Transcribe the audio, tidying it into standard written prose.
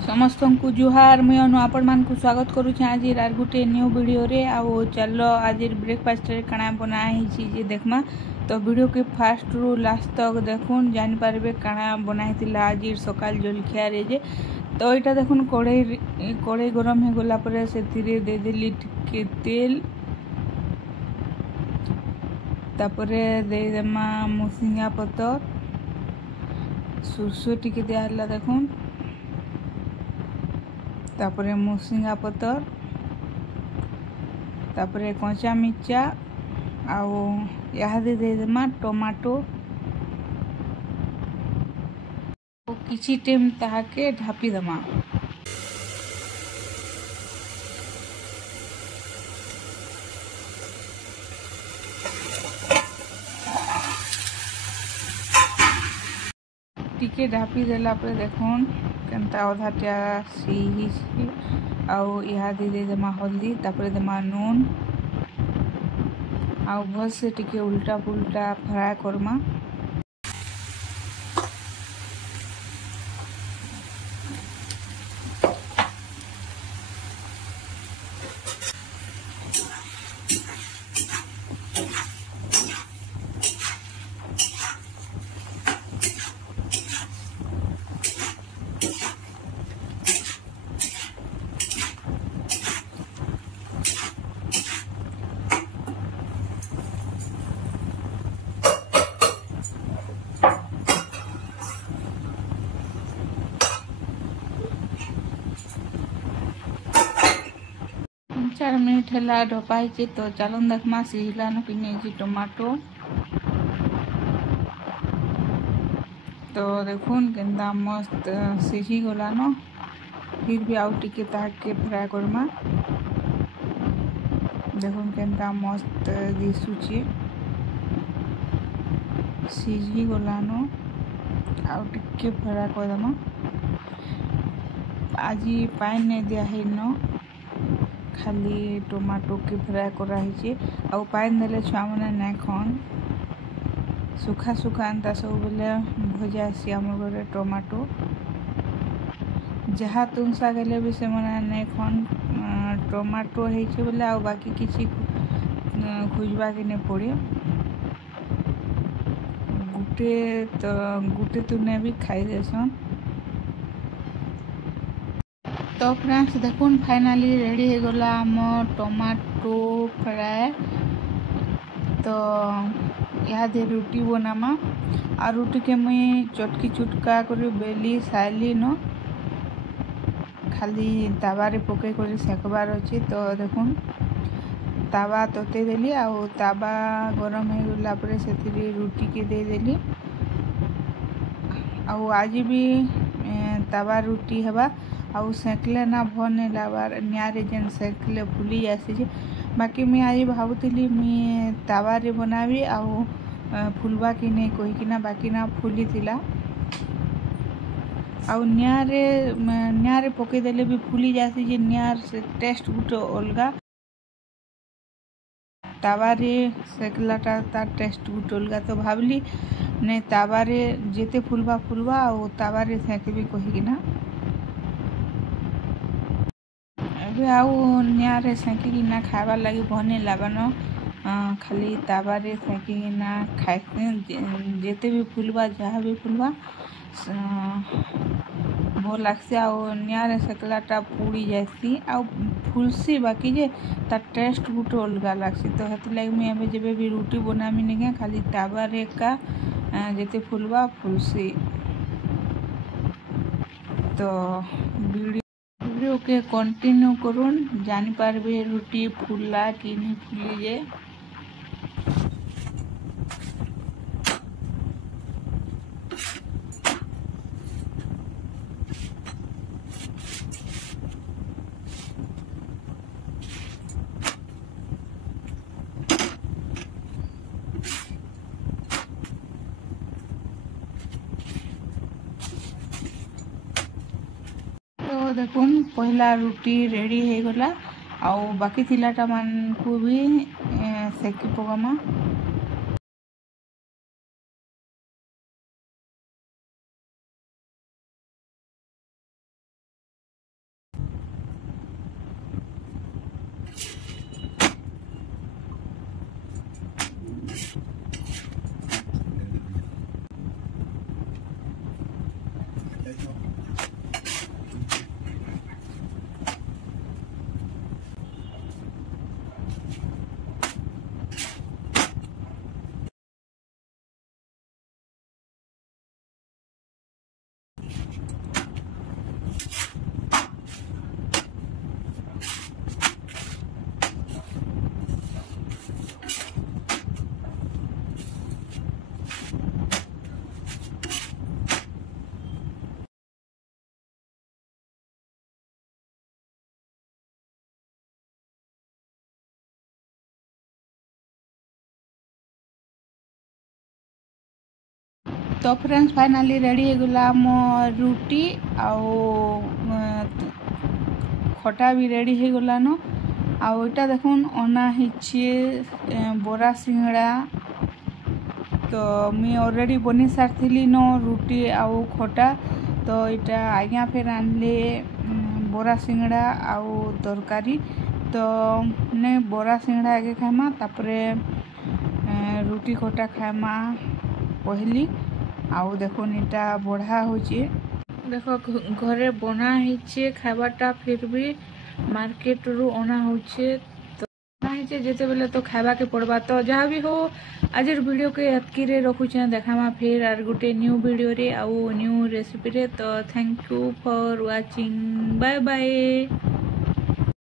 समस्त को जुहार मुझे आपण मान को स्वागत करुचे आज आर गोटे न्यू वीडियो रे आओ चलो आज ब्रेकफास्ट रे काना बना ही देखमा तो वीडियो के फास्ट रु लास्ट तक देखुन जानि पारबे काना बनाइतिला आज सकाल जलखिया रे जे तो एटा देखुन कड़े गरम हे गला परे सेतिरे दे देली टिके तेल तापरे दे देमा मुसिंगा पतर सुरसो टिके दियाला देखुन तापरे मुसिंगा पतर तापरे कंचा मिर्चा आउ यादे दे देमा टमाटो किछि टाइम ताके ढापी देमा टिके ढापी देला पर देखुन केनता अधाटिया सीही आउ इहादे दे देमा हल्दी तापरे देमा नून आउ भल से टिके उल्टा पुल्टा फ्राई करमा चार मिनट है ढपाई तो चलन देखमा सिझलान कि नहीं टमाटो तो देखुन केनता मस्त सिझी गलान फिर भी आउ टिके ताके फ्राई करमा देखुन केनता मस्त दिसुची सिझी गलान आउ टिके फ्राई करदमा आज पानी नहीं दिया है न खाली टमाटो के फ्राई कराई आउ पानी देले छुआ मैंने नहीं खन सुखा सुखा एंता सब बेले भजा आसी आम घरे टमाटो जहाँ तुम सा गले भी से मैंने नहीं खन टमाटो है बोले आ बाकी किसी खोजबा के नहीं पड़े गुटे तो नहीं भी खाई देसन तो फ्रेंड्स देखुन फाइनाली रेडी हो गला आम टमाटो फ्राए तो यादे रुटी बनामा आ रुटी के मुई चटकी चुटका कर बेली साइली न खाली तावा पके कर सेकबार अच्छे तो देखुन तावा तते देली आ तावा गरम हो गला पर से रुटी के दे देली आज भी तावा रुटी हवा आउ सेकले ना भल नहीं लाबार नियारे जेन सेकले फुली जासी बाकी मैं आज भावुली मुई तावारे बनाबी आउ फुलवा कि नहीं कहीकिना बाकी ना फुली थिला आउ नियारे पकईदेले भी फुली जासी जे नियार से टेस्ट गोटे अलगा तावारे सेकलाटा तार टेस्ट गोटे अलगा तो भावली नहीं तावारे जेते फुलवा आउ तावारे सेकबी कहीकिना आउ नियारे सेकिना खाबार लगी भने लाबान खाली ताबारे सेकिना खाए जेते भी फुलवा जहाँ भी फुलवा भल लगसी आउ नियारे सेकलाटा पुड़ी जासी आउ फुलसी बाकी जे तार टेस्ट गोटे अलगा लगसी तो हेती लगी मुझे जब भी रुटी बनामी नहीं खाली ताबारे का जेते फुलवा फुलसी तो वीडियो के कंटिन्यू करुन जानी पारबे रुटी फुलला कि नहीं फुली जे देखुन पहला रुटी रेडी हो गला आउ बाकी थिलाटा मान को भी सेकी पकामा। तो फ्रेंड्स फाइनाली रेडी हो गला मो रुटी आउ खटा भी रेडी हो गला न आउ इटा देखुन अना हिचे बरा सिंगड़ा तो मुई ऑलरेडी बनी सारी न रुटी आउ खटा तो इटा आज्ञा फिर आनले बरा सिंगड़ा आउ तरकारी तो ने बरा सिंगड़ा आगे खाइमा तापरे रुटी खटा खाइमा पहली आउ देखुन इटा बढ़ा होचे देखो घरे बना हिचे खाबाटा फिर भी मार्केट रू अना होचे जेते बेले तो खावा के पड़वा तो जहाँ भी हो आज वीडियो के अतकी रे रखुचे देखामा फिर आर गुटे न्यू वीडियो रे आउ न्यू रेसिपी रे तो thank you for watching bye bye.